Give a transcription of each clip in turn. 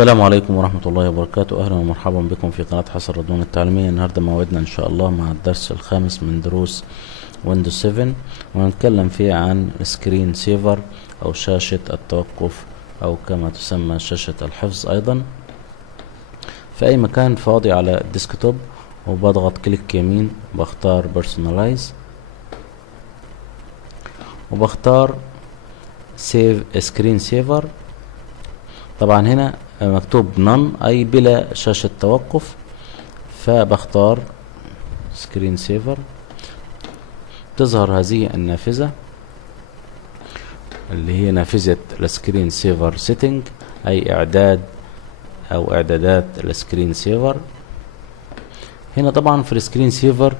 السلام عليكم ورحمة الله وبركاته. أهلا ومرحبا بكم في قناة حسن رضوان التعليمية. النهاردة موعدنا إن شاء الله مع الدرس الخامس من دروس ويندوز 7، ونتكلم فيه عن سكرين سيفر أو شاشة التوقف، أو كما تسمى شاشة الحفظ أيضا. في أي مكان فاضي على الديسكتوب وبضغط كليك يمين، بختار بيرسونالايز وبختار سيف سكرين سيفر. طبعا هنا مكتوب نون أي بلا شاشة توقف، فبختار سكرين سيفر. تظهر هذه النافذة اللي هي نافذة السكرين سيفر سيتنج، أي إعداد أو إعدادات السكرين سيفر. هنا طبعا في السكرين سيفر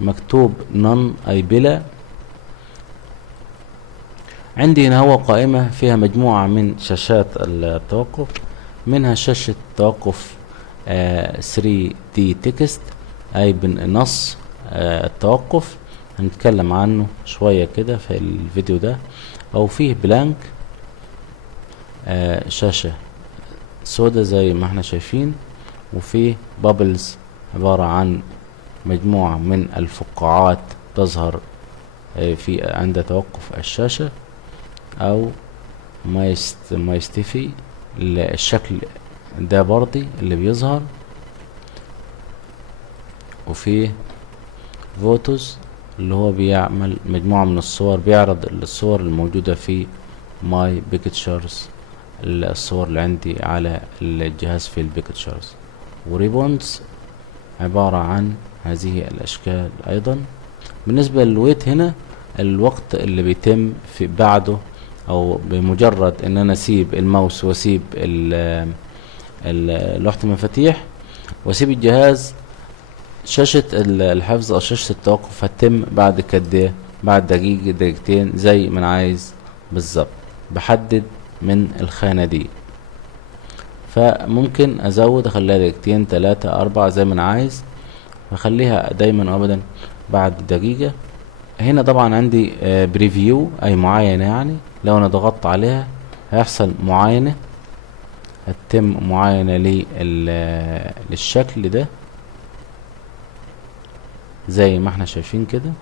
مكتوب نون أي بلا. عندي هنا هو قائمة فيها مجموعة من شاشات التوقف، منها شاشة توقف 3D تكست أي بنص التوقف، هنتكلم عنه شوية كده في الفيديو ده. أو فيه بلانك شاشة سودا زي ما احنا شايفين، وفيه بابلز عبارة عن مجموعة من الفقاعات تظهر في عند توقف الشاشة، او ما يستفي الشكل ده برضي اللي بيظهر. وفي فوتوز اللي هو بيعمل مجموعة من الصور، بيعرض الصور الموجودة في ماي بيكتشرز، الصور اللي عندي على الجهاز في البيكتشرز. وريبونز عبارة عن هذه الاشكال ايضا. بالنسبة للويت، هنا الوقت اللي بيتم في بعده، او بمجرد ان انا اسيب الماوس واسيب لوحة المفاتيح واسيب الجهاز، شاشة الحفظ او شاشة التوقف هتتم بعد قد ايه؟ بعد دقيقة دقيقتين زي ما انا عايز بالظبط. بحدد من الخانة دي، فممكن ازود اخليها دقيقتين 3 4 زي ما انا عايز، بخليها دايما وابدا بعد دقيقة. هنا طبعا عندي بريفيو اي معاينة، يعني لو انا ضغطت عليها هيحصل معاينة، هتتم معاينة للشكل ده زي ما احنا شايفين كده.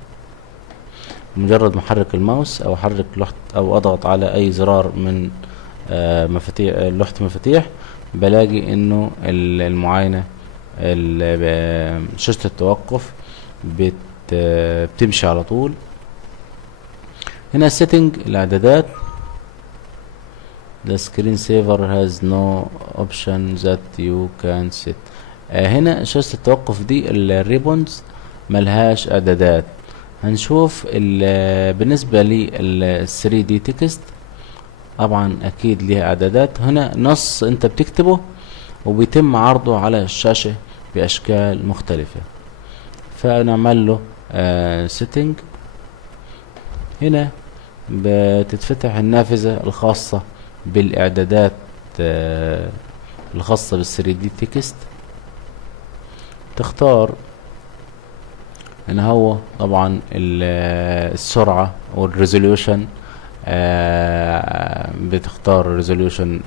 مجرد ما احرك الماوس او احرك لوحة او اضغط على اي زرار من مفاتيح لوحة مفاتيح، بلاقي انه المعاينة شاشة التوقف بتمشي على طول. هنا السيتنج الاعدادات. The screen saver has no option that you can set. هنا شاشة التوقف دي الريبونز ملهاش اعدادات. هنشوف بالنسبة لل 3D تكست طبعا اكيد ليها اعدادات. هنا نص انت بتكتبه وبيتم عرضه على الشاشة باشكال مختلفة، فنعمل له setting. هنا بتتفتح النافذة الخاصة بالاعدادات الخاصة بال 3D تكست. تختار ان هو طبعا السرعة والريزوليوشن، بتختار ريزوليوشن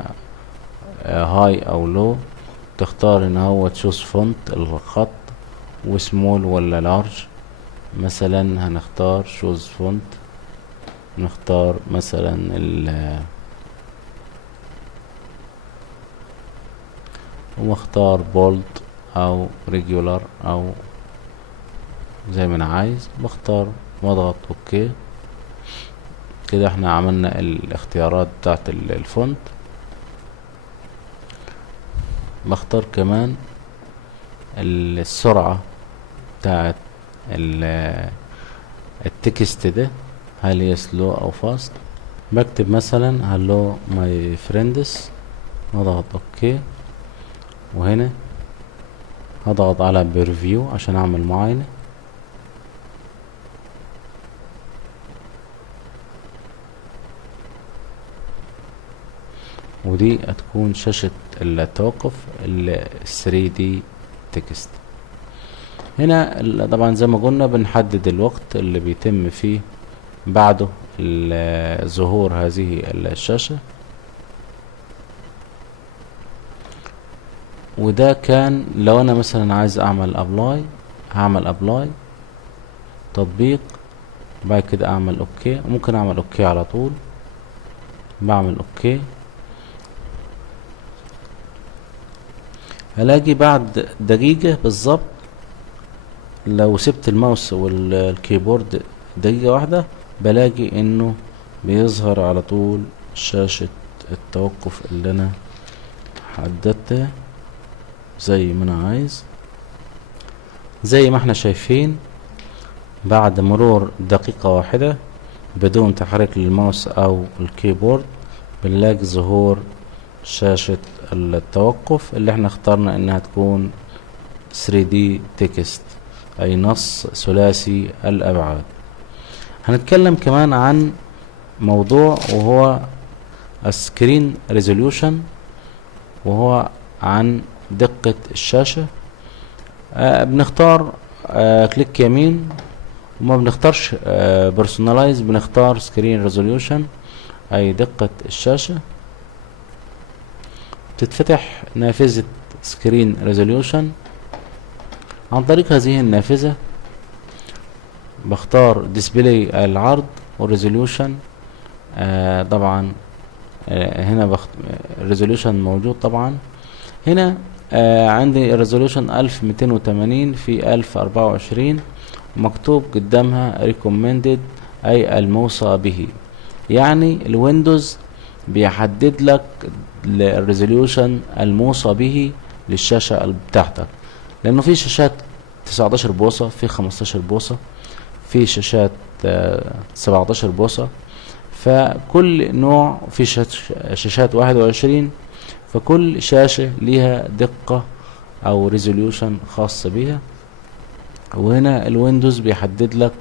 هاي او لو. تختار ان هو تشوز فونت الخط وسمول ولا لارج. مثلا هنختار شوز فونت، نختار مثلا ومختار بولد او ريجولار او زي ما انا عايز. بختار واضغط اوكي. كده احنا عملنا الاختيارات بتاعت الفونت. بختار كمان السرعة بتاعت التكست ده، هل هي سلو او فاست. بكتب مثلا هلو ماي فريندز واضغط اوكي. وهنا هضغط على بريفيو عشان اعمل معاينة. ودي هتكون شاشة التوقف ال 3D تكست. هنا طبعا زي ما قلنا بنحدد الوقت اللي بيتم فيه بعده ظهور هذه الشاشة. وده كان لو انا مثلا عايز اعمل ابلاي، هعمل ابلاي تطبيق، بعد كده اعمل اوكي. ممكن اعمل اوكي على طول، بعمل اوكي، هلاقي بعد دقيقة بالظبط لو سبت الماوس والكيبورد دقيقة واحدة بلاقي انه بيظهر على طول شاشة التوقف اللي انا حددتها زي ما انا عايز. زي ما احنا شايفين بعد مرور دقيقة واحدة بدون تحريك للماوس او الكيبورد بنلاقي ظهور شاشة التوقف اللي احنا اخترنا انها تكون 3D تكست، اي نص ثلاثي الابعاد. هنتكلم كمان عن موضوع وهو السكرين ريزوليوشن، وهو عن دقة الشاشة. بنختار كليك يمين وما بنختارش بيرسونالايز، بنختار سكرين ريزوليوشن اي دقة الشاشة. بتتفتح نافذة سكرين ريزوليوشن. عن طريق هذه النافذة بختار ديسبلاي العرض والريزوليوشن. طبعا هنا الريزوليوشن موجود طبعا. هنا عندي الريزوليوشن 1280 في 1024 مكتوب قدامها recommended اي الموصى به. يعني الويندوز بيحدد لك الريزوليوشن الموصى به للشاشة بتاعتك، لانه في شاشات 19 بوصة، في 15 بوصة، في شاشات 17 بوصة، فكل نوع في شاشات 21، فكل شاشة ليها دقة او ريزوليوشن خاص بيها. وهنا الويندوز بيحدد لك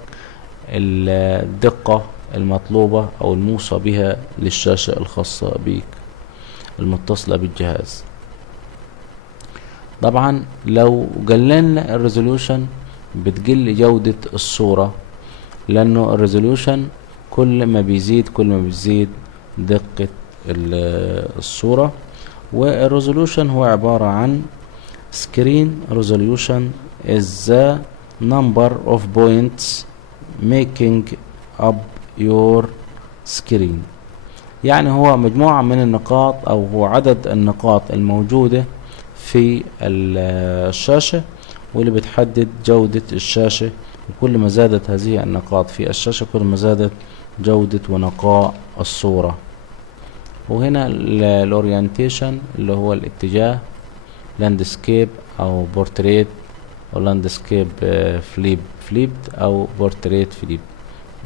الدقة المطلوبة او الموصى بها للشاشة الخاصة بيك المتصلة بالجهاز. طبعا لو قللنا الريزوليوشن بتقل جودة الصورة، لانه الريزوليوشن كل ما بيزيد دقة الصورة. والريزوليوشن هو عبارة عن screen resolution is the number of points making up your screen. يعني هو مجموعة من النقاط او هو عدد النقاط الموجودة في الشاشة واللي بتحدد جودة الشاشة. وكل ما زادت هذه النقاط في الشاشة كل ما زادت جودة ونقاء الصورة. وهنا الاورينتيشن اللي هو الاتجاه، لاندسكيب او بورتريت او لاندسكيب فليبد او بورتريت فليب.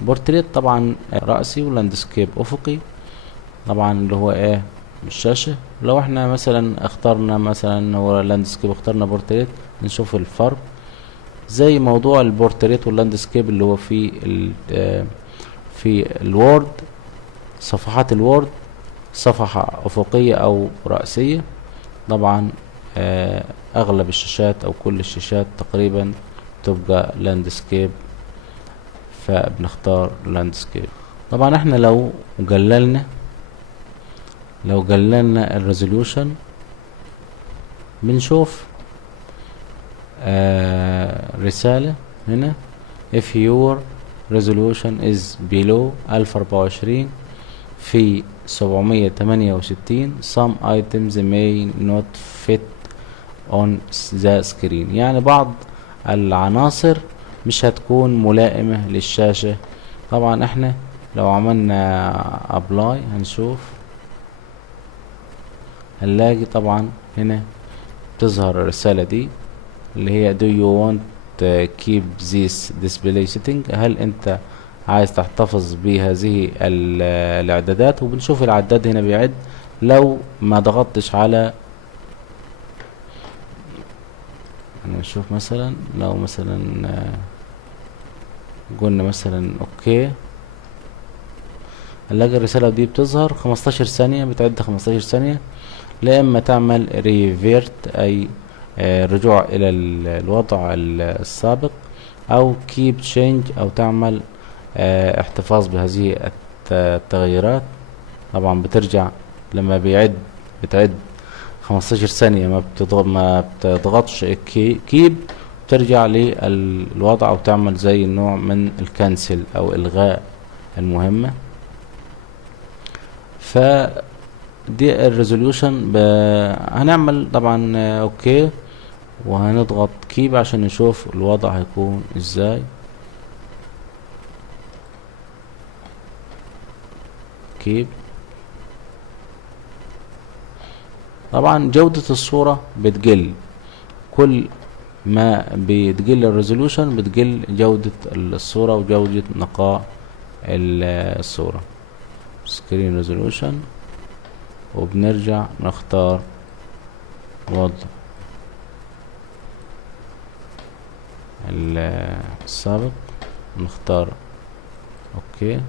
بورتريت طبعا رأسي ولاندسكيب افقي طبعا اللي هو ايه الشاشة. لو احنا مثلا اخترنا مثلا هو لاندسكيب اخترنا بورتريت نشوف الفرق. زي موضوع البورتريت واللاندسكيب اللي هو في الوورد، صفحات الوورد صفحة افقية او رأسية. طبعا اغلب الشاشات او كل الشاشات تقريبا تبقى لاندسكيب، فبنختار لاندسكيب. طبعا احنا لو قللنا الريزوليوشن بنشوف رسالة هنا if your resolution is below 1024 في 768 some items may not fit on the screen. يعني بعض العناصر مش هتكون ملائمة للشاشة. طبعا احنا لو عملنا apply هنشوف هنلاقي طبعا هنا تظهر الرسالة دي اللي هي do you want to keep this display setting. هل انت عايز تحتفظ بهذه الاعدادات؟ وبنشوف العداد هنا بيعد. لو ما ضغطتش على نشوف مثلا لو مثلا قلنا مثلا اوكي هنلاقي الرسالة دي بتظهر 15 ثانية، بتعد 15 ثانية. لا اما تعمل ريفيرت اي رجوع الى الوضع السابق، او keep change او تعمل احتفاظ بهذه التغييرات. طبعا بترجع لما بتعد 15 ثانية، ما بتضغطش كيب، ترجع للوضع او تعمل زي نوع من الكنسل او الغاء المهمة. فدي الريزوليوشن هنعمل طبعا اوكي، وهنضغط كيب عشان نشوف الوضع هيكون ازاي. كيب. طبعا جودة الصورة بتقل، كل ما بتقل الريزولوشن بتقل جودة الصورة وجودة نقاء الصورة. سكرين ريزولوشن، وبنرجع نختار وضع السابق، نختار اوكي.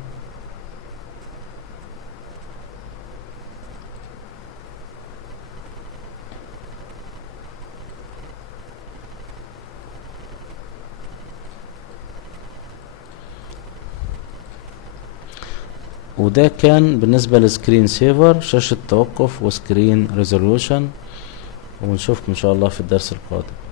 وده كان بالنسبة للسكرين سيفر، شاشة توقف وسكرين ريزولوشن، ونشوفكم ان شاء الله في الدرس القادم.